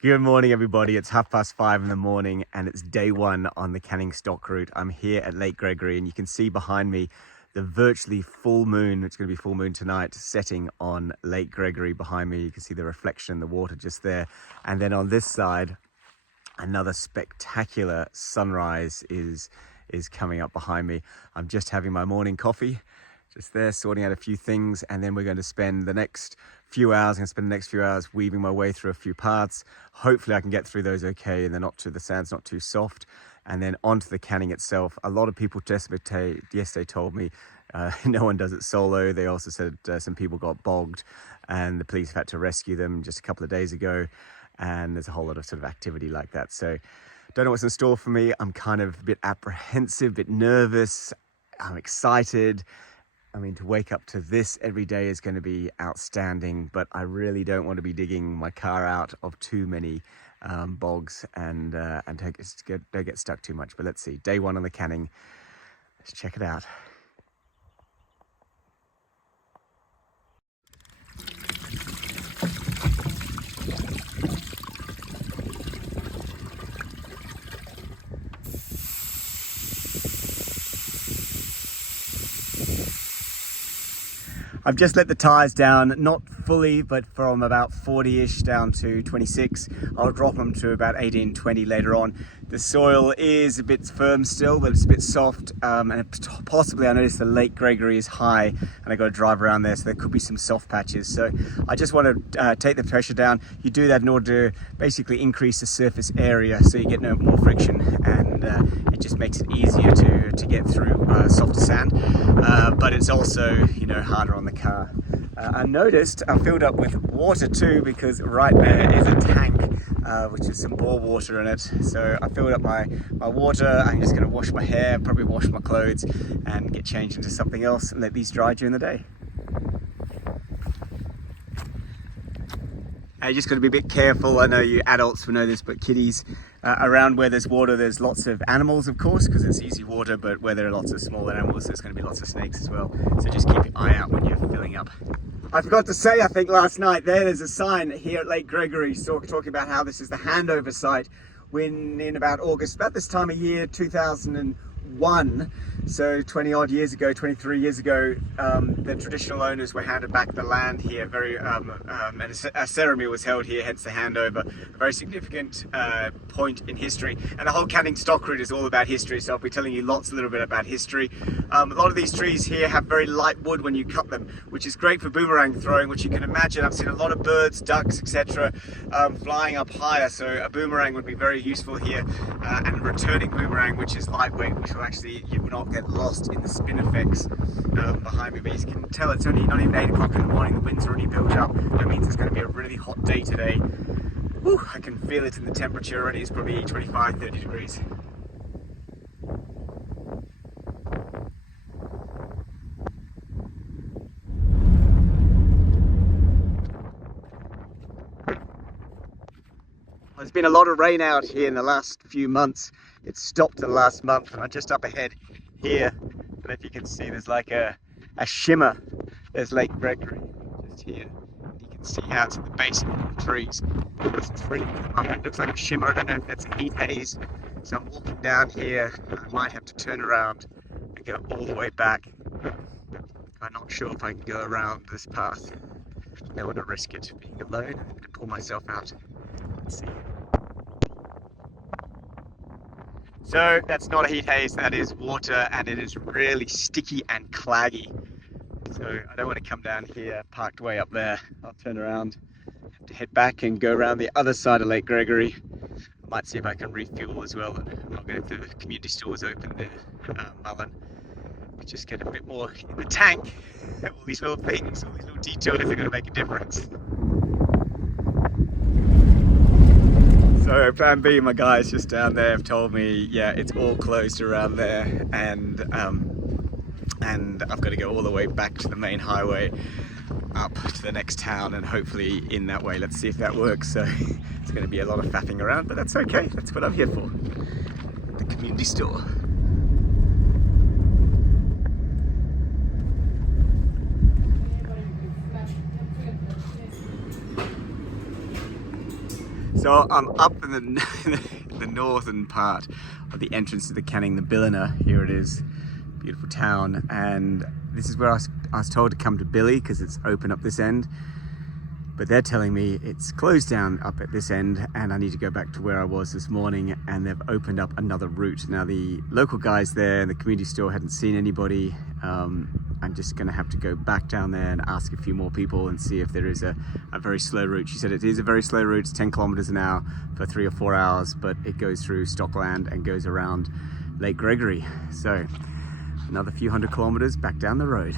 Good morning, everybody. It's 5:30 in the morning and it's day one on the Canning Stock route. I'm here at Lake Gregory and you can see behind me the virtually full moon. It's going to be full moon tonight, setting on Lake Gregory behind me. You can see the reflection in the water just there. And then on this side, another spectacular sunrise is coming up behind me. I'm just having my morning coffee, just there sorting out a few things, and then we're going to spend the next few hours weaving my way through a few parts. Hopefully I can get through those okay and the sand's not too soft, and then onto the canning itself. A lot of people yesterday told me no one does it solo. They also said some people got bogged and the police had to rescue them just a couple of days ago, and there's a whole lot of sort of activity like that. So don't know what's in store for me. I'm kind of a bit apprehensive, a bit nervous. I'm excited. I mean, to wake up to this every day is going to be outstanding, but I really don't want to be digging my car out of too many bogs and don't get stuck too much. But let's see, day one on the canning. Let's check it out. I've just let the tyres down, not fully, but from about 40-ish down to 26. I'll drop them to about 18, 20 later on. The soil is a bit firm still, but it's a bit soft. And possibly I noticed the Lake Gregory is high and I got to drive around there, so there could be some soft patches. So I just want to take the pressure down. You do that in order to basically increase the surface area so you get no more friction, and it just makes it easier to get through softer sand. But it's also, harder on the car. I noticed I filled up with water too, because right there is a tank which has some bore water in it. So I filled up my water. I'm just going to wash my hair, probably wash my clothes and get changed into something else and let these dry during the day. You just got to be a bit careful. I know you adults will know this, but kiddies, around where there's water, there's lots of animals, of course, because it's easy water, but where there are lots of smaller animals, there's going to be lots of snakes as well. So just keep your eye out when you're filling up. I forgot to say, I think last night, there's a sign here at Lake Gregory talking about how this is the handover site. When in about August, about this time of year, 2001, so 23 years ago, the traditional owners were handed back the land here. And a ceremony was held here, hence the handover. A very significant point in history. And the whole Canning Stock route is all about history, so I'll be telling you a little bit about history. A lot of these trees here have very light wood when you cut them, which is great for boomerang throwing, which you can imagine. I've seen a lot of birds, ducks, etc. Flying up higher, so a boomerang would be very useful here. And a returning boomerang, which is lightweight, which will actually, you will not get lost in the spin effects behind me. But you can tell it's only not even 8 o'clock in the morning, the wind's already built up. That means it's going to be a really hot day today. Whew, I can feel it in the temperature already. It's probably 25, 30 degrees. There's been a lot of rain out here in the last few months. It's stopped in the last month, and I'm just up ahead here. I don't know if you can see, there's like a shimmer. There's Lake Gregory just here. You can see out to the base of the trees. It's pretty cool. It looks like a shimmer. I don't know if that's a heat haze. So I'm walking down here. I might have to turn around and go all the way back. I'm not sure if I can go around this path. I don't want to risk it being alone. I'm going to pull myself out. Let's see. So that's not a heat haze, that is water, and it is really sticky and claggy. So I don't want to come down here, parked way up there. I'll turn around, have to head back and go around the other side of Lake Gregory. I might see if I can refuel as well. I'll go to the community stores open there, Mulan. Just get a bit more in the tank. All these little things, all these little details are going to make a difference. So plan B, my guys just down there have told me, yeah, it's all closed around there, and I've got to go all the way back to the main highway up to the next town, and hopefully in that way. Let's see if that works. So it's going to be a lot of faffing around, but that's okay. That's what I'm here for. The community store. So I'm up in the northern part of the entrance to the Canning, the Billiluna. Here it is, beautiful town. And this is where I was told to come to Billy because it's open up this end. But they're telling me it's closed down up at this end and I need to go back to where I was this morning, and they've opened up another route. Now the local guys there in the community store hadn't seen anybody. I'm just gonna have to go back down there and ask a few more people and see if there is a very slow route. She said it is a very slow route, it's 10 kilometers an hour for 3 or 4 hours, but it goes through stockland and goes around Lake Gregory. So another few hundred kilometers back down the road.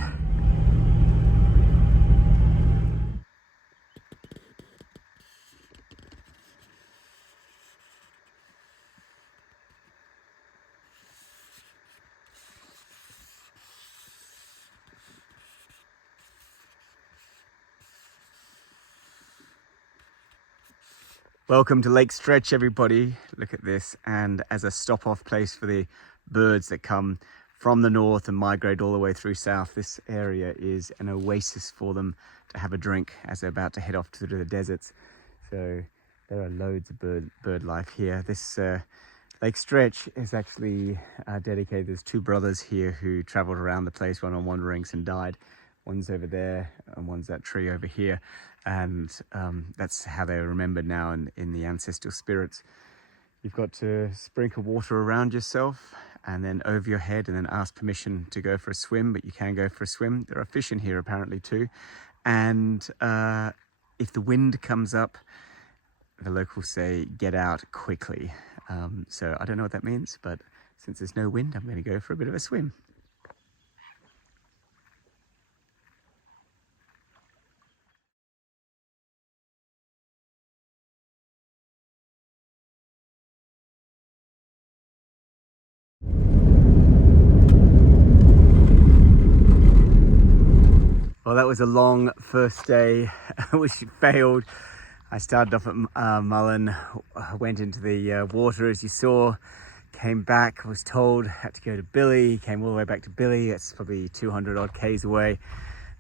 Welcome to Lake Stretch, everybody. Look at this. And as a stop-off place for the birds that come from the north and migrate all the way through south, this area is an oasis for them to have a drink as they're about to head off to the deserts. So there are loads of bird life here. This Lake Stretch is actually dedicated. There's 2 brothers here who traveled around the place, went on wanderings and died. One's over there and one's that tree over here. And that's how they're remembered now in the ancestral spirits. You've got to sprinkle water around yourself and then over your head and then ask permission to go for a swim, but you can go for a swim. There are fish in here apparently too. And if the wind comes up, the locals say, get out quickly. So I don't know what that means, but since there's no wind, I'm going to go for a bit of a swim. Well, that was a long first day, which failed. I started off at Mulan, went into the water as you saw, came back, was told had to go to Billy, came all the way back to Billy. It's probably 200 odd Ks away.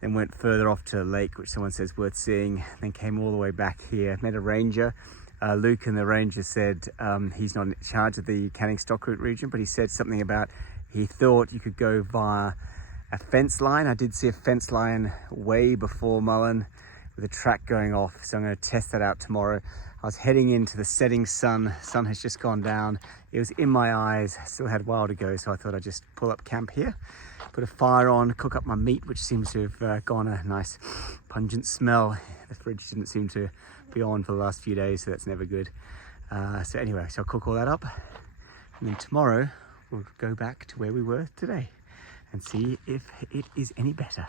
Then went further off to a lake, which someone says worth seeing. Then came all the way back here, met a ranger. Luke, and the ranger said he's not in charge of the Canning Stock Route region, but he said something about he thought you could go via a fence line. I did see a fence line way before Mulan with a track going off, so I'm going to test that out tomorrow. I was heading into the setting sun. Sun has just gone down. It was in my eyes, still had a while to go, so I thought I'd just pull up camp here, put a fire on, cook up my meat, which seems to have gone a nice pungent smell. The fridge didn't seem to be on for the last few days, so that's never good. So anyway, so I'll cook all that up, and then tomorrow we'll go back to where we were today and see if it is any better.